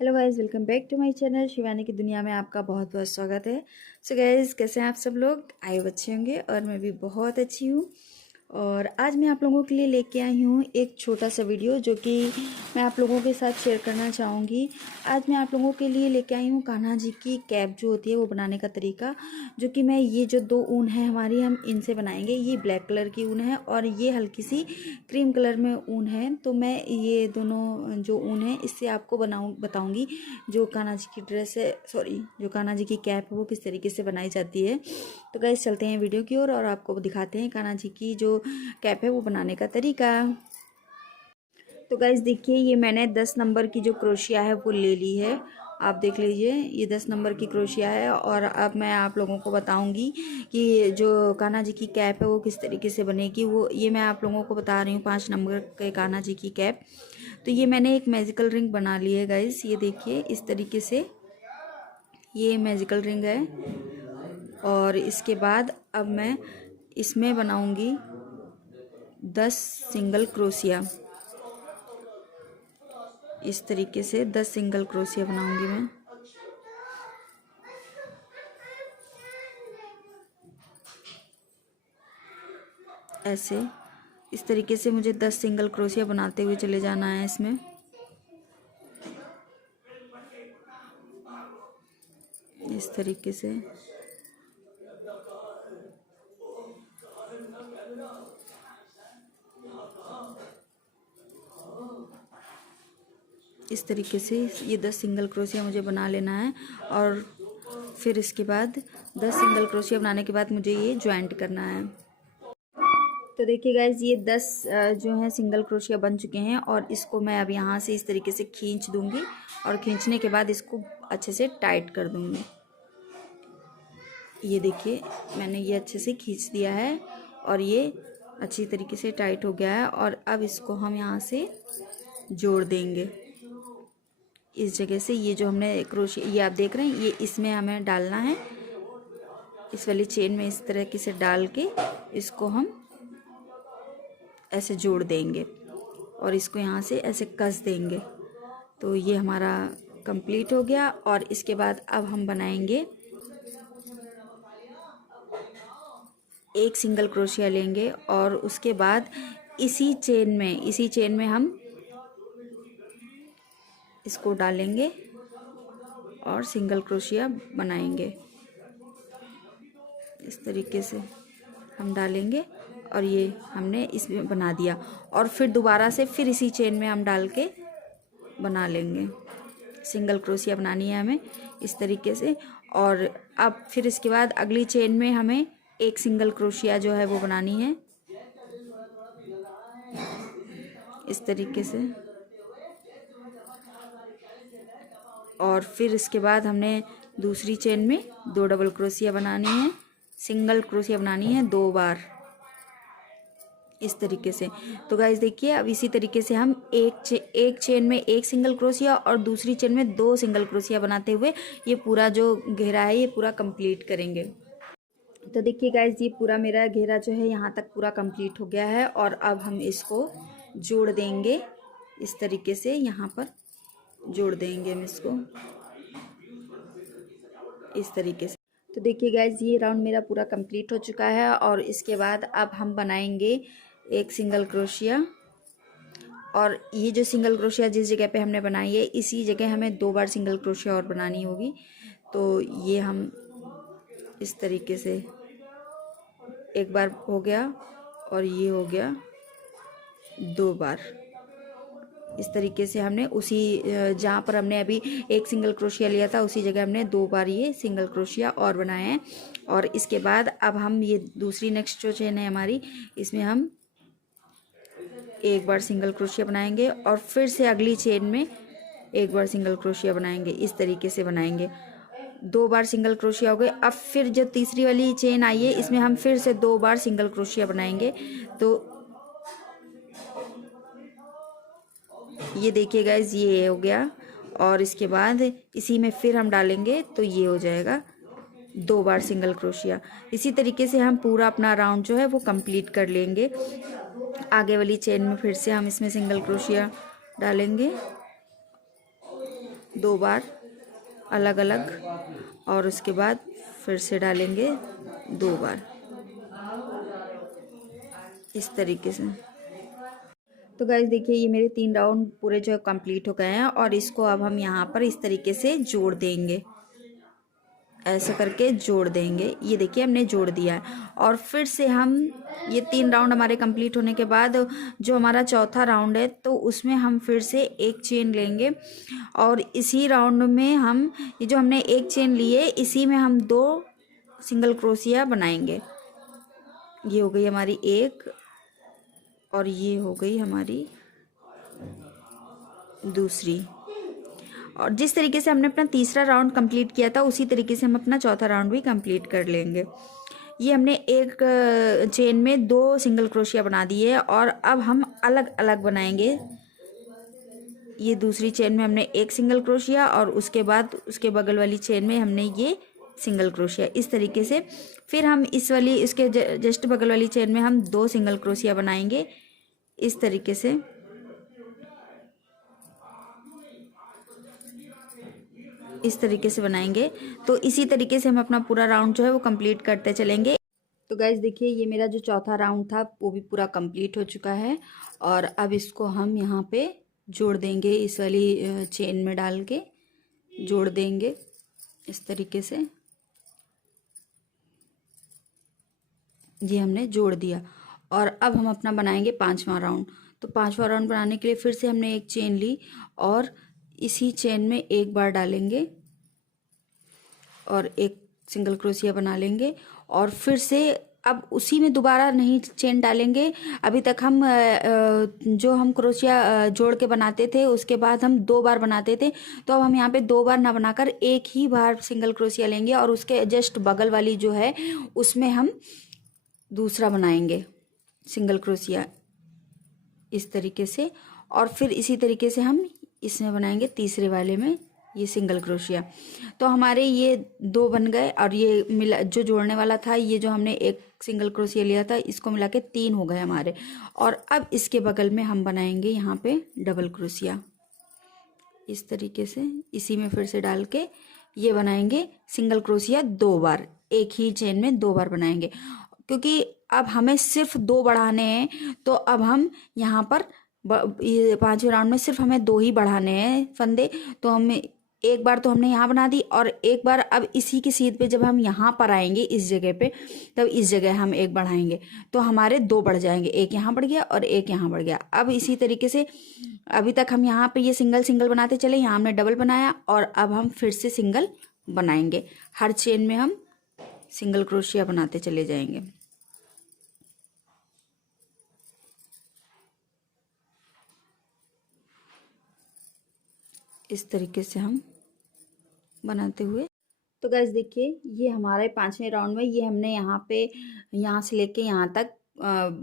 Hello guys, welcome back to my channel Shivani की दुनिया में आपका बहुत बहुत स्वागत है। सो गाइज़, कैसे हैं आप सब लोग? आई होप अच्छे होंगे और मैं भी बहुत अच्छी हूँ। और आज मैं आप लोगों के लिए लेके आई हूँ एक छोटा सा वीडियो जो कि मैं आप लोगों के साथ शेयर करना चाहूँगी। आज मैं आप लोगों के लिए लेके आई हूँ कान्हा जी की कैप जो होती है वो बनाने का तरीका, जो कि मैं ये जो दो ऊन है हमारी हम इनसे बनाएंगे। ये ब्लैक कलर की ऊन है और ये हल्की सी क्रीम कलर में ऊन है। तो मैं ये दोनों जो ऊन है इससे आपको बताऊँगी जो कान्हा जी की ड्रेस है, सॉरी, जो कान्हा जी की कैप है वो किस तरीके से बनाई जाती है। तो गाइस चलते हैं वीडियो की ओर और आपको दिखाते हैं कान्हा जी की जो कैप है वो बनाने का तरीका। तो गाइस देखिए, ये मैंने 10 नंबर की जो क्रोशिया है वो ले ली है। आप देख लीजिए, ये 10 नंबर की क्रोशिया है। और अब मैं आप लोगों को बताऊंगी कि जो कान्हा जी की कैप है वो किस तरीके से बनेगी। वो ये मैं आप लोगों को बता रही हूँ 5 नंबर के कान्हा जी की कैप। तो ये मैंने एक मैजिकल रिंग बना ली है गाइस, ये देखिए इस तरीके से ये मैजिकल रिंग है। और इसके बाद अब मैं इसमें बनाऊंगी 10 सिंगल क्रोशिया। इस तरीके से 10 सिंगल क्रोशिया बनाऊंगी मैं। ऐसे इस तरीके से मुझे 10 सिंगल क्रोशिया बनाते हुए चले जाना है इसमें। इस तरीके से ये 10 सिंगल क्रोशिया मुझे बना लेना है। और फिर इसके बाद 10 सिंगल क्रोशिया बनाने के बाद मुझे ये ज्वाइंट करना है। तो देखिए गाइज, ये 10 जो है सिंगल क्रोशिया बन चुके हैं और इसको मैं अब यहाँ से इस तरीके से खींच दूंगी और खींचने के बाद इसको अच्छे से टाइट कर दूंगी। ये देखिए, मैंने ये अच्छे से खींच दिया है और ये अच्छी तरीके से टाइट हो गया है। और अब इसको हम यहाँ से जोड़ देंगे इस जगह से। ये जो हमने क्रोशिया, ये आप देख रहे हैं, ये इसमें हमें डालना है, इस वाली चेन में इस तरीके से डाल के इसको हम ऐसे जोड़ देंगे और इसको यहाँ से ऐसे कस देंगे। तो ये हमारा कंप्लीट हो गया। और इसके बाद अब हम बनाएंगे एक सिंगल क्रोशिया लेंगे और उसके बाद इसी चेन में हम इसको डालेंगे और सिंगल क्रोशिया बनाएंगे। इस तरीके से हम डालेंगे और ये हमने इसमें बना दिया। और फिर दोबारा से फिर इसी चेन में हम डाल के बना लेंगे। सिंगल क्रोशिया बनानी है हमें इस तरीके से। और अब फिर इसके बाद अगली चेन में हमें एक सिंगल क्रोशिया जो है वो बनानी है इस तरीके से। और फिर इसके बाद हमने दूसरी चेन में 2 डबल क्रोशिया बनानी है, सिंगल क्रोशिया बनानी है 2 बार इस तरीके से। तो गाइस देखिए, अब इसी तरीके से हम एक चेन में एक सिंगल क्रोशिया और दूसरी चेन में 2 सिंगल क्रोशिया बनाते हुए ये पूरा जो घेरा है ये पूरा कंप्लीट करेंगे। तो देखिए गाइस, ये पूरा मेरा घेरा जो है यहाँ तक पूरा कंप्लीट हो गया है। और अब हम इसको जोड़ देंगे इस तरीके से, यहाँ पर जोड़ देंगे हम इसको इस तरीके से। तो देखिए गाइज, ये राउंड मेरा पूरा कंप्लीट हो चुका है। और इसके बाद अब हम बनाएंगे एक सिंगल क्रोशिया। और ये जो सिंगल क्रोशिया जिस जगह पे हमने बनाई है इसी जगह हमें 2 बार सिंगल क्रोशिया और बनानी होगी। तो ये हम इस तरीके से, एक बार हो गया और ये हो गया 2 बार। इस तरीके से हमने उसी जहाँ पर हमने अभी एक सिंगल क्रोशिया लिया था उसी जगह हमने 2 बार ये सिंगल क्रोशिया और बनाए हैं। और इसके बाद अब हम ये दूसरी नेक्स्ट जो चेन है हमारी, इसमें हम एक बार सिंगल क्रोशिया बनाएंगे और फिर से अगली चेन में एक बार सिंगल क्रोशिया बनाएंगे। इस तरीके से बनाएंगे, 2 बार सिंगल क्रोशिया हो गए। अब फिर जो तीसरी वाली चेन आई है इसमें हम फिर से 2 बार सिंगल क्रोशिया बनाएंगे। तो ये देखिए गाइज, ये हो गया। और इसके बाद इसी में फिर हम डालेंगे तो ये हो जाएगा 2 बार सिंगल क्रोशिया। इसी तरीके से हम पूरा अपना राउंड जो है वो कंप्लीट कर लेंगे। आगे वाली चेन में फिर से हम इसमें सिंगल क्रोशिया डालेंगे, 2 बार अलग अलग, और उसके बाद फिर से डालेंगे 2 बार इस तरीके से। तो गाइस देखिए ये मेरे 3 राउंड पूरे जो कंप्लीट हो गए हैं, और इसको अब हम यहाँ पर इस तरीके से जोड़ देंगे, ऐसा करके जोड़ देंगे। ये देखिए हमने जोड़ दिया है। और फिर से हम ये 3 राउंड हमारे कंप्लीट होने के बाद जो हमारा चौथा राउंड है, तो उसमें हम फिर से एक चेन लेंगे, और इसी राउंड में हम ये जो हमने एक चेन ली है, इसी में हम 2 सिंगल क्रोशिया बनाएंगे। ये हो गई हमारी एक, और ये हो गई हमारी दूसरी। और जिस तरीके से हमने अपना तीसरा राउंड कंप्लीट किया था, उसी तरीके से हम अपना चौथा राउंड भी कंप्लीट कर लेंगे। ये हमने एक चेन में 2 सिंगल क्रोशिया बना दिए, और अब हम अलग अलग बनाएंगे। ये दूसरी चेन में हमने एक सिंगल क्रोशिया, और उसके बाद उसके बगल वाली चेन में हमने ये सिंगल क्रोशिया। इस तरीके से फिर हम इस वाली इसके जस्ट बगल वाली चेन में हम 2 सिंगल क्रोशिया बनाएंगे इस तरीके से। इस तरीके से बनाएंगे। तो इसी तरीके से हम अपना पूरा राउंड जो है वो कंप्लीट करते चलेंगे। तो गाइज देखिए ये मेरा जो चौथा राउंड था वो भी पूरा कंप्लीट हो चुका है, और अब इसको हम यहाँ पे जोड़ देंगे, इस वाली चेन में डाल के जोड़ देंगे इस तरीके से। ये हमने जोड़ दिया, और अब हम अपना बनाएंगे 5वां राउंड। तो 5वां राउंड बनाने के लिए फिर से हमने एक चेन ली, और इसी चेन में एक बार डालेंगे और एक सिंगल क्रोशिया बना लेंगे, और फिर से अब उसी में दोबारा नहीं चेन डालेंगे। अभी तक हम जो हम क्रोशिया जोड़ के बनाते थे उसके बाद हम 2 बार बनाते थे, तो अब हम यहाँ पे 2 बार ना बनाकर एक ही बार सिंगल क्रोशिया लेंगे, और उसके जस्ट बगल वाली जो है उसमें हम दूसरा बनाएंगे सिंगल क्रोशिया इस तरीके से। और फिर इसी तरीके से हम इसमें बनाएंगे तीसरे वाले में ये सिंगल क्रोशिया। तो हमारे ये 2 बन गए, और ये मिला जो जोड़ने वाला था, ये जो हमने एक सिंगल क्रोशिया लिया था, इसको मिला के 3 हो गए हमारे। और अब इसके बगल में हम बनाएंगे यहाँ पे डबल क्रोशिया इस तरीके से। इसी में फिर से डाल के ये बनाएंगे सिंगल क्रोशिया 2 बार, एक ही चेन में 2 बार बनाएंगे। क्योंकि अब हमें सिर्फ 2 बढ़ाने हैं, तो अब हम यहाँ पर ये 5वें राउंड में सिर्फ हमें 2 ही बढ़ाने हैं फंदे। तो हमें एक बार तो हमने यहाँ बना दी, और एक बार अब इसी की सीध पे जब हम यहाँ पर आएंगे इस जगह पे, तब इस जगह हम एक बढ़ाएंगे, तो हमारे 2 बढ़ जाएंगे। एक यहाँ बढ़ गया और एक यहाँ बढ़ गया। अब इसी तरीके से अभी तक हम यहाँ पे ये सिंगल सिंगल बनाते चले, यहाँ हमने डबल बनाया, और अब हम फिर से सिंगल बनाएंगे। हर चेन में हम सिंगल क्रोशिया बनाते चले जाएंगे। इस तरीके से हम बनाते हुए। तो गाइस देखिए ये हमारे 5वें राउंड में ये हमने यहाँ से लेके यहाँ तक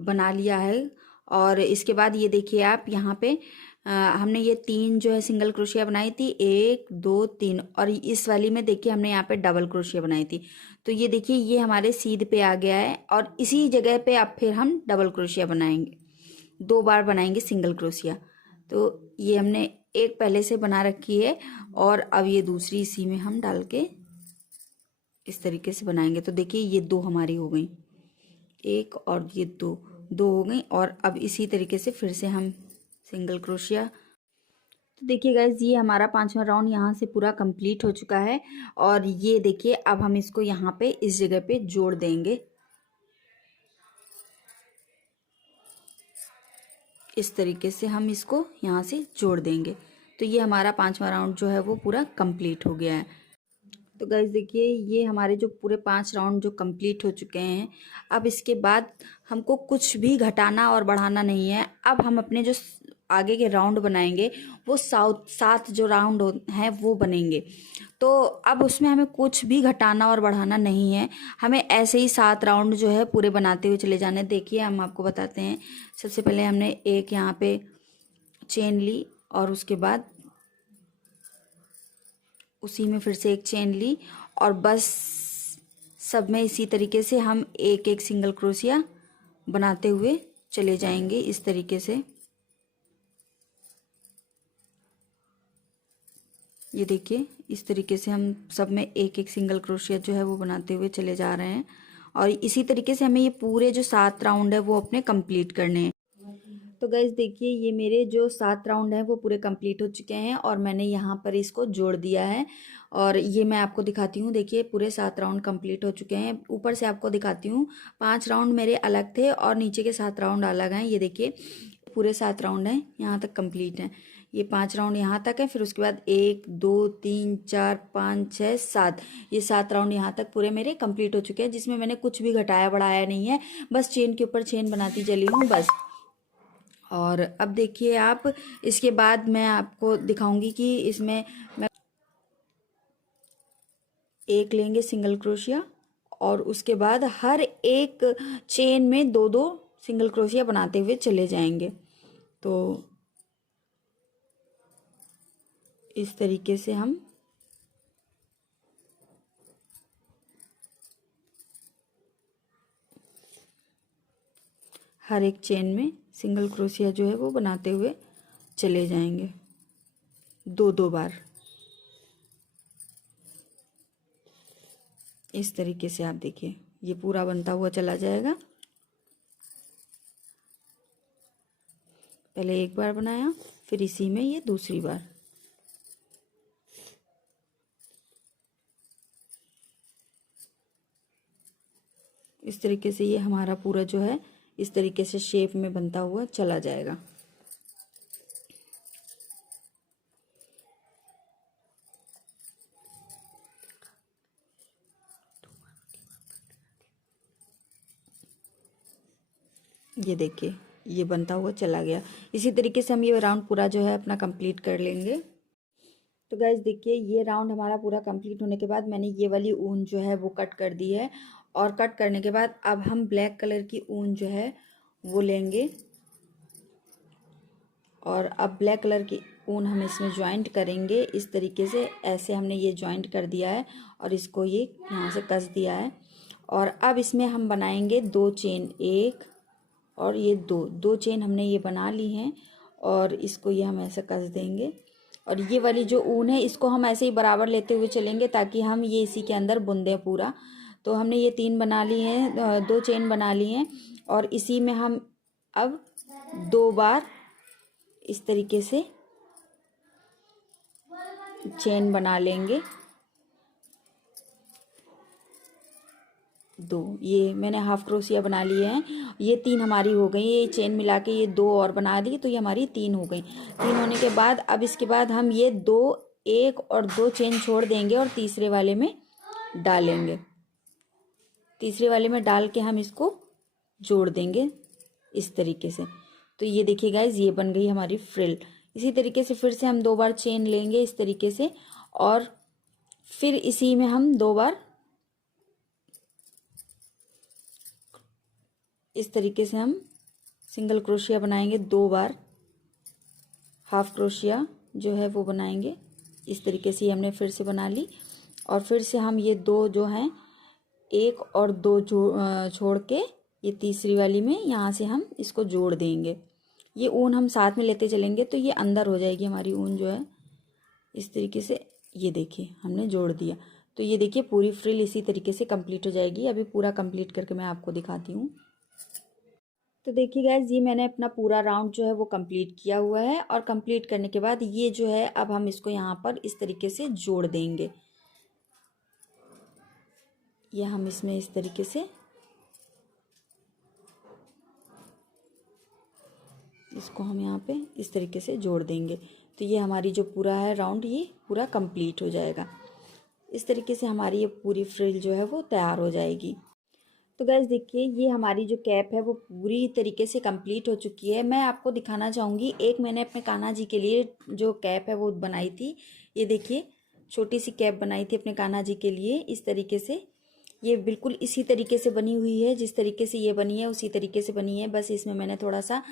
बना लिया है। और इसके बाद ये देखिए आप यहाँ पे हमने ये 3 जो है सिंगल क्रोशिया बनाई थी, 1 2 3, और इस वाली में देखिए हमने यहाँ पे डबल क्रोशिया बनाई थी। तो ये देखिए ये हमारे सीध पे आ गया है, और इसी जगह पे अब फिर हम डबल क्रोशिया बनाएंगे, 2 बार बनाएंगे सिंगल क्रोशिया। तो ये हमने एक पहले से बना रखी है, और अब ये दूसरी इसी में हम डाल के इस तरीके से बनाएंगे। तो देखिए ये 2 हमारी हो गई, एक और ये 2 हो गई। और अब इसी तरीके से फिर से हम सिंगल क्रोशिया। तो देखिए गाइज ये हमारा 5वां राउंड यहाँ से पूरा कंप्लीट हो चुका है, और ये देखिए अब हम इसको यहाँ पे इस जगह पे जोड़ देंगे इस तरीके से। हम इसको यहाँ से जोड़ देंगे। तो ये हमारा 5वां राउंड जो है वो पूरा कंप्लीट हो गया है। तो गाइज देखिए ये हमारे जो पूरे 5 राउंड जो कंप्लीट हो चुके हैं। अब इसके बाद हमको कुछ भी घटाना और बढ़ाना नहीं है। अब हम अपने जो आगे के राउंड बनाएंगे वो 7 जो राउंड हैं वो बनेंगे। तो अब उसमें हमें कुछ भी घटाना और बढ़ाना नहीं है, हमें ऐसे ही 7 राउंड जो है पूरे बनाते हुए चले जाने। देखिए हम आपको बताते हैं। सबसे पहले हमने एक यहाँ पे चेन ली, और उसके बाद उसी में फिर से एक चेन ली, और बस सब में इसी तरीके से हम एक एक सिंगल क्रोशिया बनाते हुए चले जाएंगे इस तरीके से। ये देखिए इस तरीके से हम सब में एक एक सिंगल क्रोशिया जो है वो बनाते हुए चले जा रहे हैं। और इसी तरीके से हमें ये पूरे जो 7 राउंड है वो अपने कंप्लीट करने हैं। तो गाइस देखिए ये मेरे जो 7 राउंड हैं वो पूरे कंप्लीट हो चुके हैं और मैंने यहाँ पर इसको जोड़ दिया है। और ये मैं आपको दिखाती हूँ, देखिए पूरे 7 राउंड कंप्लीट हो चुके हैं। ऊपर से आपको दिखाती हूँ, 5 राउंड मेरे अलग थे और नीचे के 7 राउंड अलग हैं। ये देखिए पूरे 7 राउंड हैं, यहाँ तक कंप्लीट हैं। ये 5 राउंड यहाँ तक है, फिर उसके बाद 1 2 3 4 5 6 7, ये 7 राउंड यहाँ तक पूरे मेरे कंप्लीट हो चुके हैं, जिसमें मैंने कुछ भी घटाया बढ़ाया नहीं है, बस चेन के ऊपर चेन बनाती चली हूँ बस। और अब देखिए आप, इसके बाद मैं आपको दिखाऊंगी कि इसमें मैं एक लेंगे सिंगल क्रोशिया और उसके बाद हर एक चेन में 2-2 सिंगल क्रोशिया बनाते हुए चले जाएंगे। तो इस तरीके से हम हर एक चेन में सिंगल क्रोशिया जो है वो बनाते हुए चले जाएंगे 2-2 बार। इस तरीके से आप देखिए ये पूरा बनता हुआ चला जाएगा। पहले एक बार बनाया, फिर इसी में ये दूसरी बार। इस तरीके से ये हमारा पूरा जो है इस तरीके से शेप में बनता हुआ चला जाएगा। ये देखिए ये बनता हुआ चला गया। इसी तरीके से हम ये राउंड पूरा जो है अपना कंप्लीट कर लेंगे। तो गाइज देखिए ये राउंड हमारा पूरा कंप्लीट होने के बाद मैंने ये वाली ऊन जो है वो कट कर दी है। और कट करने के बाद अब हम ब्लैक कलर की ऊन जो है वो लेंगे और अब ब्लैक कलर की ऊन हम इसमें ज्वाइंट करेंगे। इस तरीके से ऐसे हमने ये ज्वाइंट कर दिया है और इसको ये यहाँ से कस दिया है। और अब इसमें हम बनाएंगे 2 चेन, एक और ये 2 चेन हमने ये बना ली हैं और इसको ये हम ऐसे कस देंगे। और ये वाली जो ऊन है इसको हम ऐसे ही बराबर लेते हुए चलेंगे ताकि हम ये इसी के अंदर बुन दें पूरा। तो हमने ये 3 बना ली हैं, 2 चेन बना ली हैं और इसी में हम अब 2 बार इस तरीके से चेन बना लेंगे। 2 ये मैंने हाफ क्रोशिया बना लिए हैं, ये 3 हमारी हो गई। ये चेन मिला के ये 2 और बना दी तो ये हमारी 3 हो गई। 3 होने के बाद अब इसके बाद हम ये 2, 1 और 2 चेन छोड़ देंगे और तीसरे वाले में डालेंगे। तीसरे वाले में डाल के हम इसको जोड़ देंगे इस तरीके से। तो ये देखिए गाइज ये बन गई हमारी फ्रिल। इसी तरीके से फिर से हम 2 बार चेन लेंगे इस तरीके से और फिर इसी में हम 2 बार इस तरीके से हम सिंगल क्रोशिया बनाएंगे। 2 बार हाफ क्रोशिया जो है वो बनाएंगे। इस तरीके से हमने फिर से बना ली और फिर से हम ये 2 जो हैं 1 और 2 छोड़ के ये तीसरी वाली में यहाँ से हम इसको जोड़ देंगे। ये ऊन हम साथ में लेते चलेंगे तो ये अंदर हो जाएगी हमारी ऊन जो है। इस तरीके से ये देखिए हमने जोड़ दिया। तो ये देखिए पूरी फ्रिल इसी तरीके से कंप्लीट हो जाएगी। अभी पूरा कंप्लीट करके मैं आपको दिखाती हूँ। तो देखिए गाइज ये मैंने अपना पूरा राउंड जो है वो कंप्लीट किया हुआ है और कंप्लीट करने के बाद ये जो है अब हम इसको यहाँ पर इस तरीके से जोड़ देंगे। ये हम इसमें इस तरीके से इसको हम यहाँ पे इस तरीके से जोड़ देंगे। तो ये हमारी जो पूरा है राउंड ये पूरा कंप्लीट हो जाएगा। इस तरीके से हमारी ये पूरी फ्रिल जो है वो तैयार हो जाएगी। तो गाइस देखिए ये हमारी जो कैप है वो पूरी तरीके से कंप्लीट हो चुकी है। मैं आपको दिखाना चाहूँगी, एक मैंने अपने कान्हा जी के लिए जो कैप है वो बनाई थी। ये देखिए छोटी सी कैप बनाई थी अपने कान्हा जी के लिए। इस तरीके से ये बिल्कुल इसी तरीके से बनी हुई है, जिस तरीके से ये बनी है उसी तरीके से बनी है, बस इसमें मैंने थोड़ा सा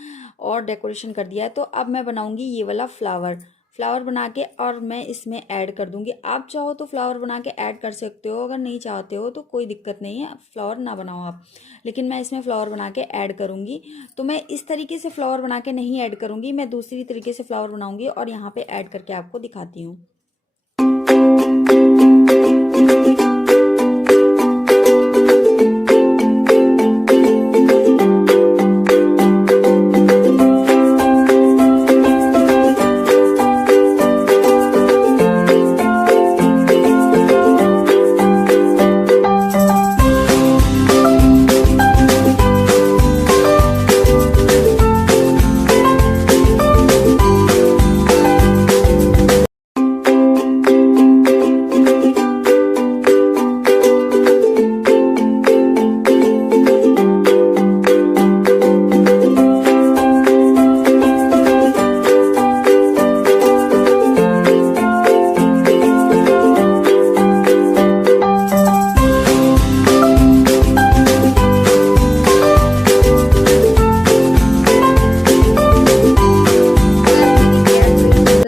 और डेकोरेशन कर दिया है। तो अब मैं बनाऊँगी ये वाला फ्लावर बना के और मैं इसमें ऐड कर दूंगी। आप चाहो तो फ्लावर बना के ऐड कर सकते हो, अगर नहीं चाहते हो तो कोई दिक्कत नहीं है, फ्लावर ना बनाओ आप। लेकिन मैं इसमें फ्लावर बना के ऐड करूंगी। तो मैं इस तरीके से फ्लावर बना के नहीं ऐड करूंगी, मैं दूसरी तरीके से फ्लावर बनाऊंगी और यहाँ पे ऐड करके आपको दिखाती हूँ।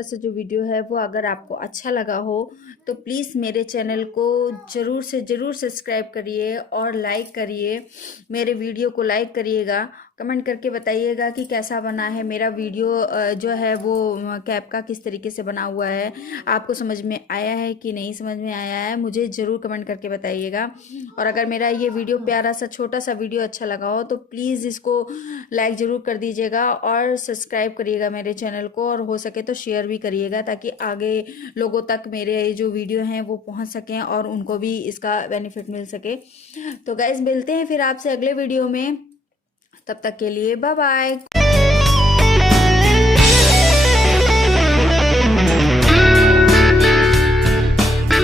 से जो वीडियो है वो अगर आपको अच्छा लगा हो तो प्लीज़ मेरे चैनल को ज़रूर से ज़रूर सब्सक्राइब करिए और लाइक करिए। मेरे वीडियो को लाइक करिएगा, कमेंट करके बताइएगा कि कैसा बना है मेरा वीडियो जो है वो कैप का किस तरीके से बना हुआ है, आपको समझ में आया है कि नहीं समझ में आया है, मुझे ज़रूर कमेंट करके बताइएगा। और अगर मेरा ये वीडियो प्यारा सा छोटा सा वीडियो अच्छा लगा हो तो प्लीज़ इसको लाइक ज़रूर कर दीजिएगा और सब्सक्राइब करिएगा मेरे चैनल को, और हो सके तो शेयर भी करिएगा ताकि आगे लोगों तक मेरे जो वीडियो हैं वो पहुंच सकें और उनको भी इसका बेनिफिट मिल सके। तो गाइस मिलते हैं फिर आपसे अगले वीडियो में, तब तक के लिए बाय बाय।